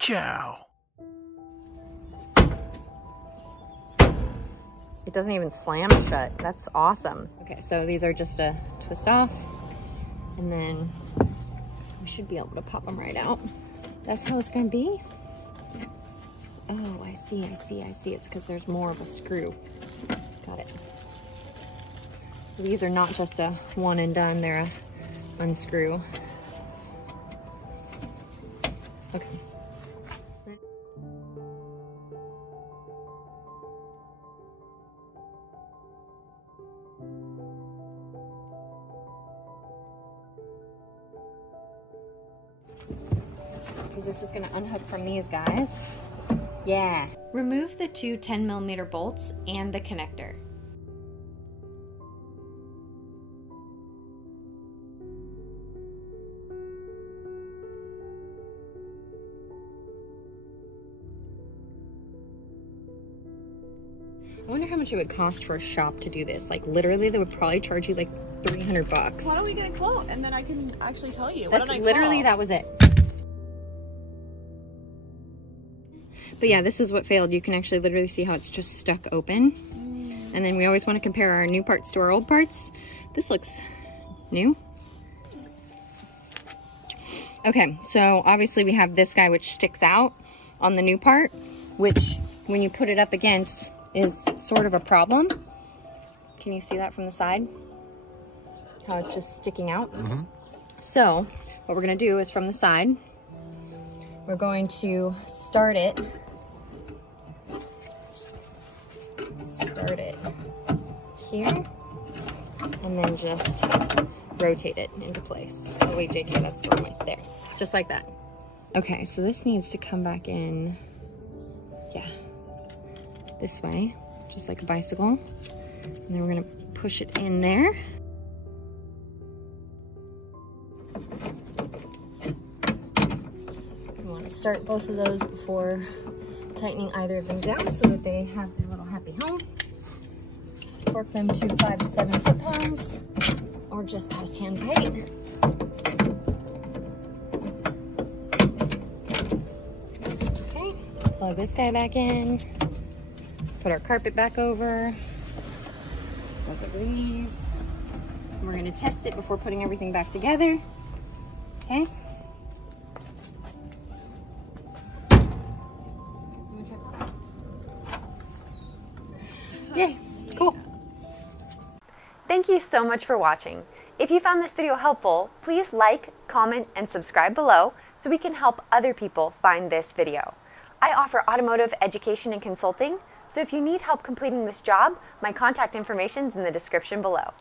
Ka-chow. It doesn't even slam shut. That's awesome. Okay, so these are just a twist off, and then we should be able to pop them right out. That's how it's gonna be. Oh, I see. It's because there's more of a screw. Got it. So these are not just a one and done, they're a unscrew. Okay. Because this is going to unhook from these guys. Yeah. Remove the two 10mm bolts and the connector. I wonder how much it would cost for a shop to do this. Like literally they would probably charge you like $300. Why don't we get a quote and then I can actually tell you. That's literally, that was it. But yeah, this is what failed. You can actually literally see how it's just stuck open. And then we always want to compare our new parts to our old parts. This looks new. Okay, so obviously we have this guy which sticks out on the new part, which when you put it up against is sort of a problem. Can you see that from the side? How it's just sticking out? Mm-hmm. So what we're gonna do is from the side, we're going to start it here, and then just rotate it into place. Oh wait, JK, that's the wrong way. There, just like that. Okay, so this needs to come back in, yeah, this way, just like a bicycle. And then we're gonna push it in there. We wanna start both of those before tightening either of them down so that they have their little happy home. Torque them to 5 to 7 foot-pounds or just past hand tight. Okay, plug this guy back in, put our carpet back over, goes over these. And we're gonna test it before putting everything back together, okay? Yay, cool. Thank you so much for watching. If you found this video helpful, please like, comment, and subscribe below so we can help other people find this video. I offer automotive education and consulting, so if you need help completing this job, my contact information is in the description below.